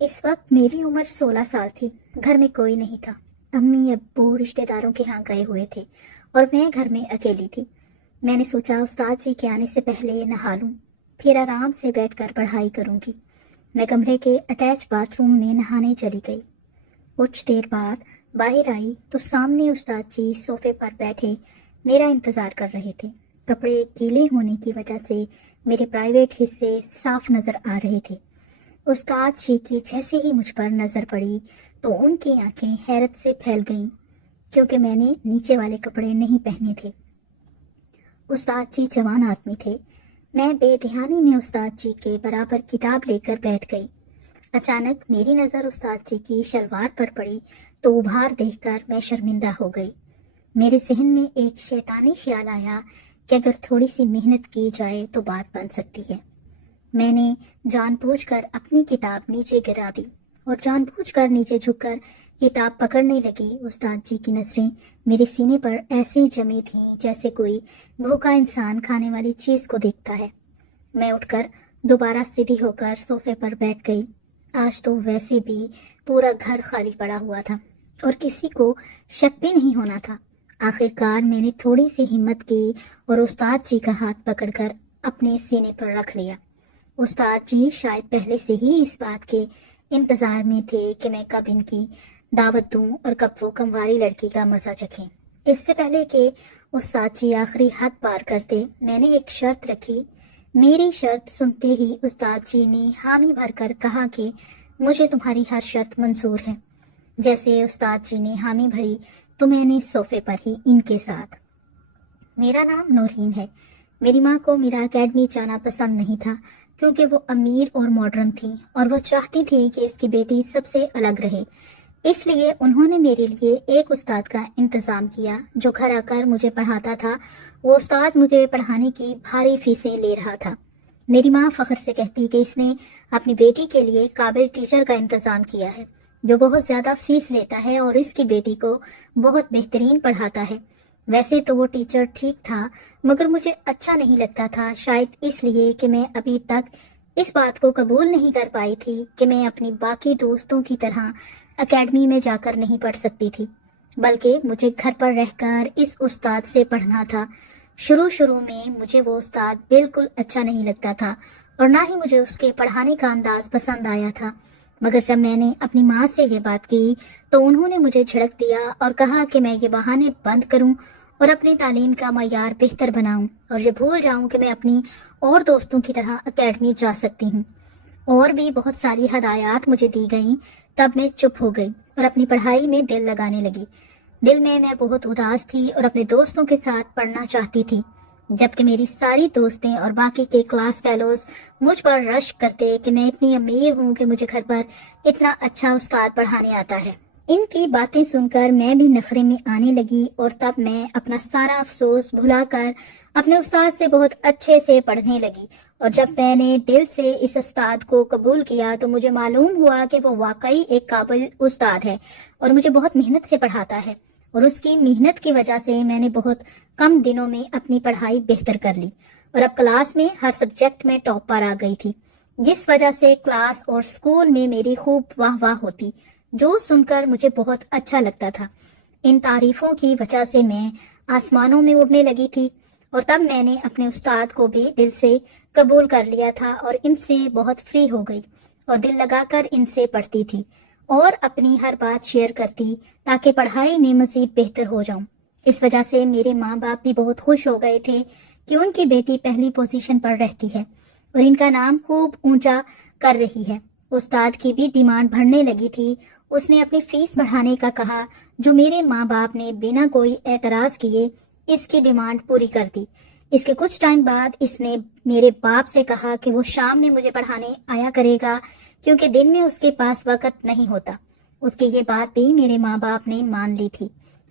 اس وقت میری عمر 16 سال تھی۔ گھر میں کوئی نہیں تھا۔ امی ابو رشتہ داروں کے ہاں گئے ہوئے تھے اور میں گھر میں اکیلی تھی۔ میں نے سوچا استاد جی کے آنے سے پہلے نہا لوں، پھر آرام سے بیٹھ کر پڑھائی کروں گی۔ میں کمرے کے اٹیچ باتھ روم میں نہانے چلی گئی۔ کچھ دیر بعد باہر آئی تو سامنے استاد جی صوفے پر بیٹھے میرا انتظار کر رہے تھے۔ کپڑے گیلے ہونے کی وجہ سے میرے پرائیویٹ حصے صاف نظر آ رہے تھے۔ استاد جی کی جیسے ہی مجھ پر نظر پڑی تو ان کی آنکھیں حیرت سے پھیل گئیں، کیونکہ میں نے نیچے والے کپڑے نہیں پہنے تھے۔ استاد جی جوان آدمی تھے۔ میں بے دھیانی میں استاد جی کے برابر کتاب لے کر بیٹھ گئی۔ اچانک میری نظر استاد جی کی شلوار پر پڑی تو ابھار دیکھ کر میں شرمندہ ہو گئی۔ میرے ذہن میں ایک شیطانی خیال آیا کہ اگر تھوڑی سی محنت کی جائے تو بات بن سکتی ہے۔ میں نے جان بوجھ کر اپنی کتاب نیچے گرا دی اور جان بوجھ کر نیچے جھک کر کتاب پکڑنے لگی۔ استاد جی کی نظریں میرے سینے پر ایسے جمی تھیں جیسے کوئی بھوکا انسان کھانے والی چیز کو دیکھتا ہے۔ میں اٹھ کر دوبارہ سیدھی ہو کر صوفے پر بیٹھ گئی۔ آج تو ویسے بھی پورا گھر خالی پڑا ہوا تھا اور کسی کو شک بھی نہیں ہونا تھا۔ آخر کار میں نے تھوڑی سی ہمت کی اور استاد جی کا ہاتھ پکڑ کر اپنے سینے پر رکھ لیا۔ استاد جی شاید پہلے سے ہی اس بات کے انتظار میں تھے کہ میں کب ان کی دعوت دوں اور کب وہ کمواری لڑکی کا مزہ چکھیں۔ اس سے پہلے کہ استاد جی آخری حد پار کرتے، میں نے ایک شرط رکھی۔ میری شرط سنتے ہی استاد جی نے حامی بھر کر کہا کہ مجھے تمہاری ہر شرط منظور ہے۔ جیسے استاد جی نے حامی بھری تو میں نے صوفے پر ہی ان کے ساتھ۔ میرا نام نورین ہے۔ میری ماں کو میرا اکیڈمی جانا پسند نہیں تھا، کیونکہ وہ امیر اور ماڈرن تھیں اور وہ چاہتی تھیں کہ اس کی بیٹی سب سے الگ رہے۔ اس لیے انہوں نے میرے لیے ایک استاد کا انتظام کیا جو گھر آ کر مجھے پڑھاتا تھا۔ وہ استاد مجھے پڑھانے کی بھاری فیسیں لے رہا تھا۔ میری ماں فخر سے کہتی کہ اس نے اپنی بیٹی کے لیے قابل ٹیچر کا انتظام کیا ہے جو بہت زیادہ فیس لیتا ہے اور اس کی بیٹی کو بہت بہترین پڑھاتا ہے۔ ویسے تو وہ ٹیچر ٹھیک تھا، مگر مجھے اچھا نہیں لگتا تھا، شاید اس لیے کہ میں ابھی تک اس بات کو قبول نہیں کر پائی تھی کہ میں اپنی باقی دوستوں کی طرح اکیڈمی میں جا کر نہیں پڑھ سکتی تھی، بلکہ مجھے گھر پر رہ کر اس استاد سے پڑھنا تھا۔ شروع میں مجھے وہ استاد بالکل اچھا نہیں لگتا تھا اور نہ ہی مجھے اس کے پڑھانے کا انداز پسند آیا تھا، مگر جب میں نے اپنی ماں سے یہ بات کی تو انہوں نے مجھے جھڑک دیا اور کہا کہ میں یہ بہانے بند کروں اور اپنی تعلیم کا معیار بہتر بناؤں اور یہ بھول جاؤں کہ میں اپنی اور دوستوں کی طرح اکیڈمی جا سکتی ہوں۔ اور بھی بہت ساری ہدایات مجھے دی گئیں۔ تب میں چپ ہو گئی اور اپنی پڑھائی میں دل لگانے لگی۔ دل میں بہت اداس تھی اور اپنے دوستوں کے ساتھ پڑھنا چاہتی تھی، جبکہ میری ساری دوستیں اور باقی کے کلاس فیلوز مجھ پر رش کرتے کہ میں اتنی امیر ہوں کہ مجھے گھر پر اتنا اچھا استاد پڑھانے آتا ہے۔ ان کی باتیں سن کر میں بھی نخرے میں آنے لگی اور تب میں اپنا سارا افسوس بھلا کر اپنے استاد سے بہت اچھے سے پڑھنے لگی۔ اور جب میں نے دل سے اس استاد کو قبول کیا تو مجھے معلوم ہوا کہ وہ واقعی ایک قابل استاد ہے اور مجھے بہت محنت سے پڑھاتا ہے، اور اس کی محنت کی وجہ سے میں نے بہت کم دنوں میں اپنی پڑھائی بہتر کر لی اور اب کلاس میں ہر سبجیکٹ میں ٹاپ پر آ گئی تھی، جس وجہ سے کلاس اور اسکول میں میری خوب واہ واہ ہوتی، جو سن کر مجھے بہت اچھا لگتا تھا۔ ان تعریفوں کی وجہ سے میں آسمانوں میں اڑنے لگی تھی اور تب میں نے اپنے استاد کو بھی دل سے قبول کر لیا تھا اور ان سے بہت فری ہو گئی اور دل لگا کر ان سے پڑھتی تھی اور اپنی ہر بات شیئر کرتی تاکہ پڑھائی میں مزید بہتر ہو جاؤں۔ اس وجہ سے میرے ماں باپ بھی بہت خوش ہو گئے تھے کہ ان کی بیٹی پہلی پوزیشن پر رہتی ہے اور ان کا نام خوب اونچا کر رہی ہے۔ استاد کی بھی ڈیمانڈ بڑھنے لگی تھی۔ اس نے اپنی فیس بڑھانے کا کہا، جو میرے ماں باپ نے بنا کوئی اعتراض کیے اس کی ڈیمانڈ پوری کر دی۔ اس کے کچھ ٹائم بعد اس نے میرے باپ سے کہا کہ وہ شام میں مجھے پڑھانے آیا کرے گا، کیونکہ دن میں اس کے پاس وقت نہیں ہوتا۔ اس کی یہ بات بھی میرے ماں باپ نے مان لی تھی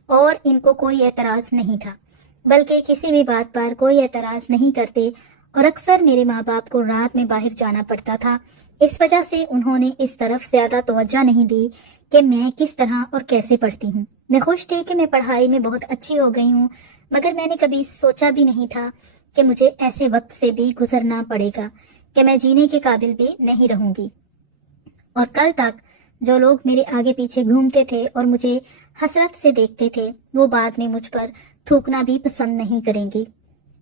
اور ان کو کوئی اعتراض نہیں تھا، بلکہ کسی بھی بات پر کوئی اعتراض نہیں کرتے، اور اکثر میرے ماں باپ کو رات میں باہر جانا پڑتا تھا۔ اس وجہ سے انہوں نے اس طرف زیادہ توجہ نہیں دی کہ میں کس طرح اور کیسے پڑھتی ہوں۔ میں خوش تھی کہ میں پڑھائی میں بہت اچھی ہو گئی ہوں، مگر میں نے کبھی سوچا بھی نہیں تھا کہ مجھے ایسے وقت سے بھی گزرنا پڑے گا کہ میں جینے کے قابل بھی نہیں رہوں گی۔ اور کل تک جو لوگ میرے آگے پیچھے گھومتے تھے اور مجھے حسرت سے دیکھتے تھے وہ بعد میں مجھ پر تھوکنا بھی پسند نہیں کریں گے۔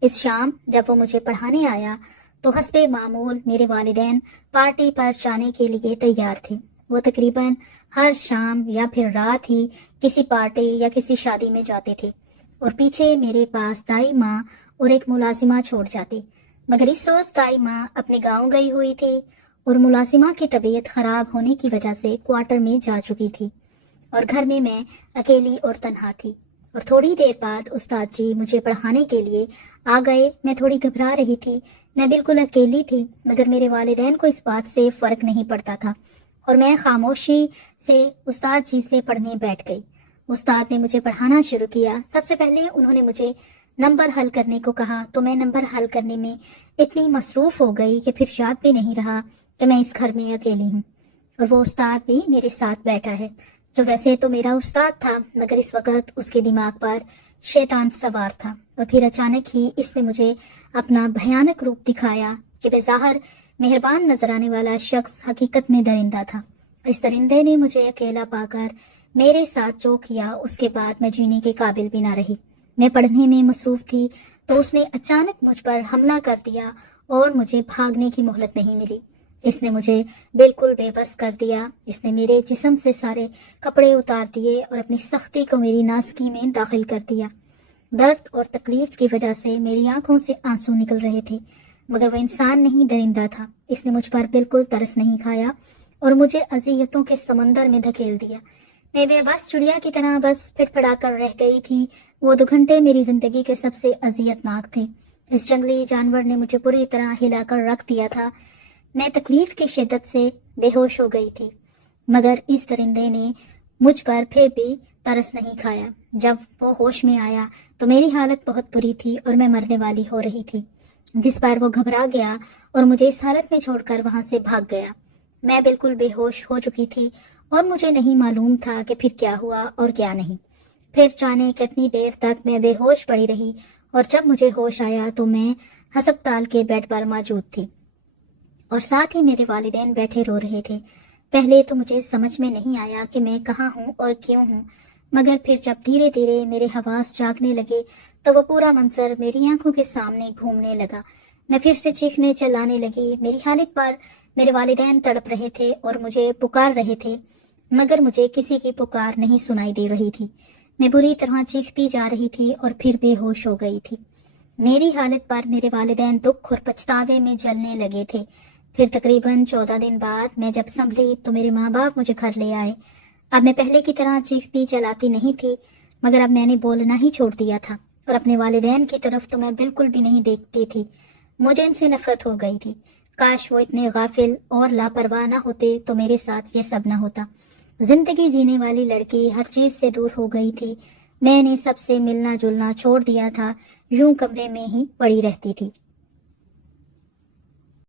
اس شام جب وہ مجھے پڑھانے آیا تو حسب معمول میرے والدین پارٹی پر جانے کے لیے تیار تھے۔ وہ تقریباً ہر شام یا پھر رات ہی کسی پارٹی یا کسی شادی میں جاتے تھے اور پیچھے میرے پاس دائی ماں اور ایک ملازمہ چھوڑ جاتے، مگر اس روز دائی ماں اپنے گاؤں گئی ہوئی تھی اور ملازمہ کی طبیعت خراب ہونے کی وجہ سے کوارٹر میں جا چکی تھی اور گھر میں اکیلی اور تنہا تھی۔ اور تھوڑی دیر بعد استاد جی مجھے پڑھانے کے لیے آ گئے۔ میں تھوڑی گھبرا رہی تھی، میں بالکل اکیلی تھی، مگر میرے والدین کو اس بات سے فرق نہیں پڑتا تھا اور میں خاموشی سے استاد جی سے پڑھنے بیٹھ گئی۔ استاد نے مجھے پڑھانا شروع کیا۔ سب سے پہلے انہوں نے مجھے نمبر حل کرنے کو کہا تو میں نمبر حل کرنے میں اتنی مصروف ہو گئی کہ پھر یاد بھی نہیں رہا کہ میں اس گھر میں اکیلی ہوں اور وہ استاد بھی میرے ساتھ بیٹھا ہے، جو ویسے تو میرا استاد تھا مگر اس وقت اس کے دماغ پر شیطان سوار تھا۔ اور پھر اچانک ہی اس نے مجھے اپنا بھیانک روپ دکھایا کہ بظاہر مہربان نظر آنے والا شخص حقیقت میں درندہ تھا۔ اس درندے نے مجھے اکیلا پا کر میرے ساتھ جو کیا اس کے بعد میں جینے کے قابل بھی نہ رہی۔ میں پڑھنے میں مصروف تھی تو اس نے اچانک مجھ پر حملہ کر دیا اور مجھے بھاگنے کی مہلت نہیں ملی۔ اس نے مجھے بالکل بے بس کر دیا۔ اس نے میرے جسم سے سارے کپڑے اتار دیے اور اپنی سختی کو میری ناسکی میں داخل کر دیا۔ درد اور تکلیف کی وجہ سے میری آنکھوں سے آنسو نکل رہے تھے، مگر وہ انسان نہیں درندہ تھا۔ اس نے مجھ پر بالکل ترس نہیں کھایا اور مجھے اذیتوں کے سمندر میں دھکیل دیا۔ میں بے بس چڑیا کی طرح بس پھٹ پڑا کر رہ گئی تھی۔ وہ 2 گھنٹے میری زندگی کے سب سے اذیت ناک تھے۔ اس جنگلی جانور نے مجھے پوری طرح ہلا کر رکھ دیا تھا۔ میں تکلیف کی شدت سے بے ہوش ہو گئی تھی، مگر اس درندے نے مجھ پر پھر بھی ترس نہیں کھایا۔ جب وہ ہوش میں آیا تو میری حالت بہت بری تھی اور میں مرنے والی ہو رہی تھی، جس پر وہ گھبرا گیا اور مجھے اس حالت میں چھوڑ کر وہاں سے بھاگ گیا۔ میں بالکل بے ہوش ہو چکی تھی اور مجھے نہیں معلوم تھا کہ پھر کیا ہوا اور کیا نہیں۔ پھر جانے کتنی دیر تک میں بے ہوش پڑی رہی اور جب مجھے ہوش آیا تو میں ہسپتال کے بیڈ پر موجود تھی اور ساتھ ہی میرے والدین بیٹھے رو رہے تھے۔ پہلے تو مجھے سمجھ میں نہیں آیا کہ میں کہاں ہوں اور کیوں ہوں، مگر پھر جب دھیرے دھیرے میرے حواس جاگنے لگے تو وہ پورا منظر میری آنکھوں کے سامنے گھومنے لگا۔ میں پھر سے چیخنے چلانے لگی۔ میری حالت پر میرے والدین تڑپ رہے تھے اور مجھے پکار رہے تھے، مگر مجھے کسی کی پکار نہیں سنائی دے رہی تھی۔ میں بری طرح چیختی جا رہی تھی اور پھر بے ہوش ہو گئی تھی۔ میری حالت پر میرے والدین دکھ اور پچھتاوے میں جلنے لگے تھے۔ پھر تقریباً 14 دن بعد میں جب سنبھلی تو میرے ماں باپ مجھے گھر لے آئے۔ اب میں پہلے کی طرح چیختی چلاتی نہیں تھی، مگر اب میں نے بولنا ہی چھوڑ دیا تھا اور اپنے والدین کی طرف تو میں بالکل بھی نہیں دیکھتی تھی۔ مجھے ان سے نفرت ہو گئی تھی۔ کاش وہ اتنے غافل اور لاپرواہ نہ ہوتے تو میرے ساتھ یہ سب نہ ہوتا۔ زندگی جینے والی لڑکی ہر چیز سے دور ہو گئی تھی۔ میں نے سب سے ملنا جلنا چھوڑ دیا تھا، یوں کمرے میں ہی پڑی رہتی تھی۔